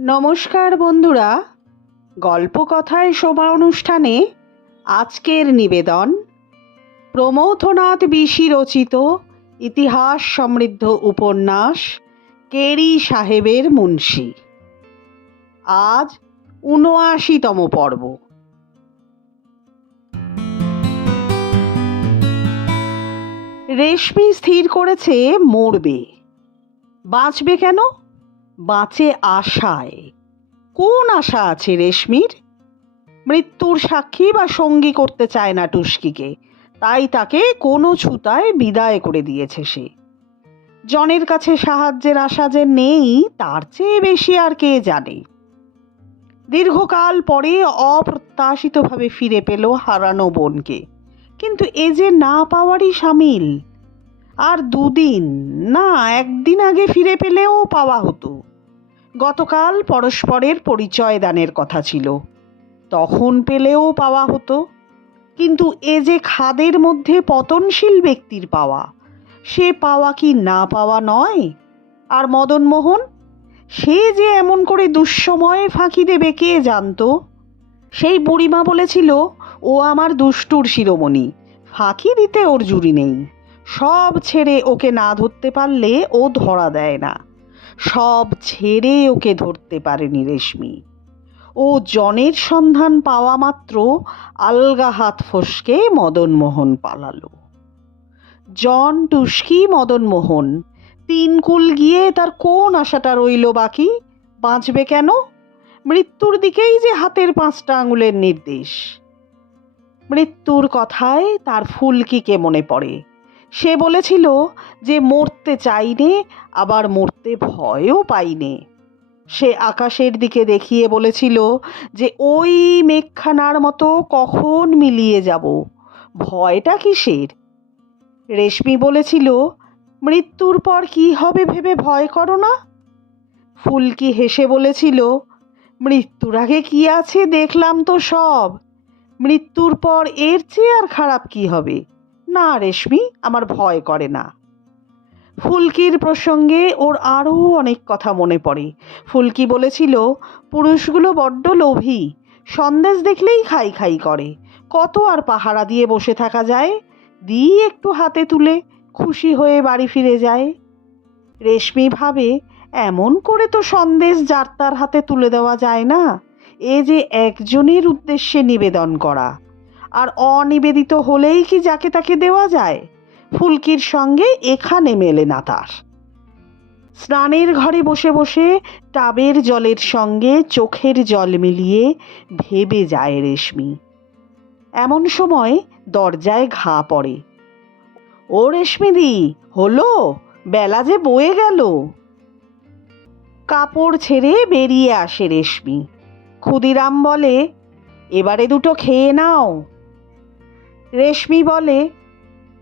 নমস্কার বন্ধুরা। গল্পকথায় শোভা অনুষ্ঠানে আজকের নিবেদন। প্রমথনাথ বিশি রচিত ইতিহাস সমৃদ্ধ উপন্যাস কেরি সাহেবের মুন্সি। আজ উনআশিতম পর্ব। রেশমি স্থির করেছে মরবে। বাঁচবে কেন? বাঁচে আশায়। কোন আশা আছে রেশমির? মৃত্যুর সাক্ষী বা সঙ্গী করতে চায় না টুস্কিকে। তাই তাকে কোনো ছুতায় বিদায় করে দিয়েছে সে। জনের কাছে সাহায্যের আশা যে নেই, তার চেয়ে বেশি আর কে জানে। দীর্ঘকাল পরে অপ্রত্যাশিতভাবে ফিরে পেল হারানো বোনকে। কিন্তু এ যে না পাওয়ারই সামিল। আর দুদিন, না, একদিন আগে ফিরে পেলেও পাওয়া হতো। গতকাল পরস্পরের পরিচয় দানের কথা ছিল। তখন পেলেও পাওয়া হতো। কিন্তু এ যে খাদের মধ্যে পতনশীল ব্যক্তির পাওয়া, সে পাওয়া কি না পাওয়া নয়? আর মদনমোহন, সে যে এমন করে দুঃসময়ে ফাঁকি দেবে কে জানতো? সেই বুড়িমা বলেছিল, ও আমার দুষ্টুর শিরোমণি, ফাঁকি দিতে ওর জুড়ি নেই। সব ছেড়ে ওকে না ধরতে পারলে ও ধরা দেয় না। সব ছেড়ে ওকে ধরতে পারেনি রেশমি। ও জনের সন্ধান পাওয়া মাত্র আলগা হাত ফসকে মদনমোহন পালালো। জন টুস্কি, মদনমোহন, তিন কুল গিয়ে তার কোন আশাটা রইল বাকি? বাঁচবে কেন? মৃত্যুর দিকেই যে হাতের পাঁচটা আঙুলের নির্দেশ। মৃত্যুর কথায় তার ফুলকিকে মনে পড়ে। সে বলেছিল যে মরতে চাইনে, আবার মরতে ভয়ও পাইনে। সে আকাশের দিকে দেখিয়ে বলেছিল যে ওই মেঘখানার মতো কখন মিলিয়ে যাব, ভয়টা কিসের? রেশমি বলেছিল, মৃত্যুর পর কি হবে ভেবে ভয় করো না। ফুলকি হেসে বলেছিল, মৃত্যুর আগে কি আছে দেখলাম তো সব, মৃত্যুর পর এর চেয়ে আর খারাপ কি হবে? না রেশমি, আমার ভয় করে না। ফুলকির প্রসঙ্গে ওর আরও অনেক কথা মনে পড়ে। ফুলকি বলেছিল, পুরুষগুলো বড্ড লোভী, সন্দেশ দেখলেই খাই খাই করে। কত আর পাহারা দিয়ে বসে থাকা যায়? দিই একটু হাতে তুলে, খুশি হয়ে বাড়ি ফিরে যায়। রেশমি ভাবে, এমন করে তো সন্দেশ যার তার হাতে তুলে দেওয়া যায় না। এ যে একজনের উদ্দেশ্যে নিবেদন করা। আর অনিবেদিত হলেই কি যাকে তাকে দেওয়া যায়? ফুলকির সঙ্গে এখানে মেলে না তার। স্নানের ঘরে বসে বসে টাবের জলের সঙ্গে চোখের জল মিলিয়ে ভেবে যায় রেশমি। এমন সময় দরজায় ঘা পড়ে। ও রেশমিদি, হলো? বেলা যে বয়ে গেল। কাপড় ছেড়ে বেরিয়ে আসে রেশমি। ক্ষুদিরাম বলে, এবারে দুটো খেয়ে নাও। রেশমি বলে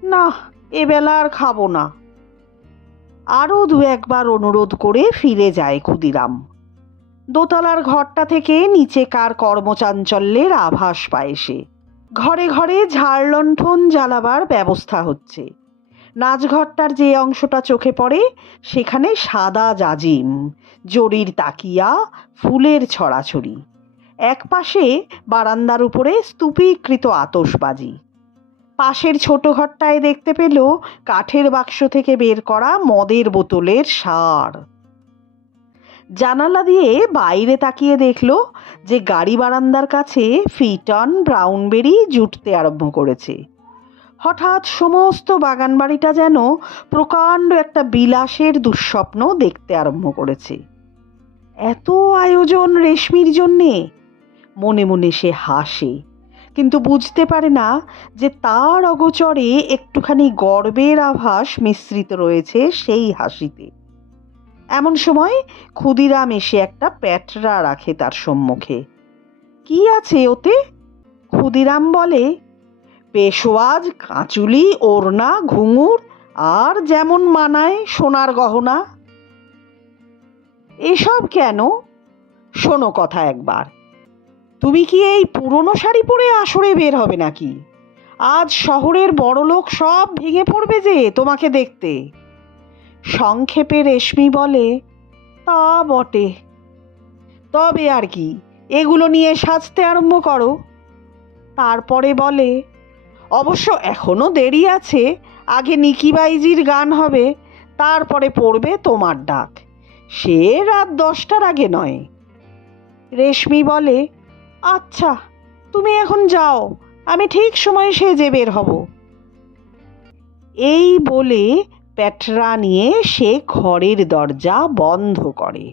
না এবেলা আর খাব না। আরও দু একবার অনুরোধ করে ফিরে যায় ক্ষুদিরাম। দোতলার ঘরটা থেকে নিচে কার কর্মচাঞ্চল্যের আভাস পায় সে। ঘরে ঘরে ঝাড়লণ্ঠন জ্বালাবার ব্যবস্থা হচ্ছে। নাচঘরটার যে অংশটা চোখে পড়ে, সেখানে সাদা জাজিম, জরির তাকিয়া, ফুলের ছড়াছড়ি। এক পাশে বারান্দার উপরে স্তূপীকৃত আতসবাজি পাশের ছোট ঘরটায় দেখতে পেল কাঠের বাক্স থেকে বের করা মদের বোতলের সার। জানালা দিয়ে বাইরে তাকিয়ে দেখল যে গাড়ি বারান্দার কাছে ফিটন ব্রাউনবেরি জুটতে আরম্ভ করেছে। হঠাৎ সমস্ত বাগান বাড়িটা যেন প্রকাণ্ড একটা বিলাসের দুঃস্বপ্ন দেখতে আরম্ভ করেছে। এত আয়োজন রেশমির জন্যে? মনে মনে সে হাসে। কিন্তু বুঝতে পারে না যে তার অগোচরে একটুখানি গর্বের আভাস মিশ্রিত রয়েছে সেই হাসিতে। এমন সময় ক্ষুদিরাম এসে একটা প্যাটরা রাখে তার সম্মুখে। কি আছে ওতে? ক্ষুদিরাম বলে, পেশোয়াজ, কাঁচুলি, ওড়না, ঘুঙুর, আর যেমন মানায় সোনার গহনা। এসব কেন? শোনো কথা একবার। তুমি কি এই পুরনো শাড়ি পরে আসরে বের হবে নাকি? আজ শহরের বড় লোক সব ভেঙে পড়বে যে তোমাকে দেখতে। সংক্ষেপে রেশমি বলে, তা বটে। তবে আর কি, এগুলো নিয়ে সাজতে আরম্ভ করো। তারপরে বলে, অবশ্য এখনও দেরি আছে, আগে নিকিবাইজির গান হবে, তারপরে পড়বে তোমার ডাক। সে রাত দশটার আগে নয়। রেশমি বলে আচ্ছা তুমি এখন যাও, আমি ঠিক সময়ে সেজে বের হব। এই বলে প্যাটরা নিয়ে সে ঘরের দরজা বন্ধ করে।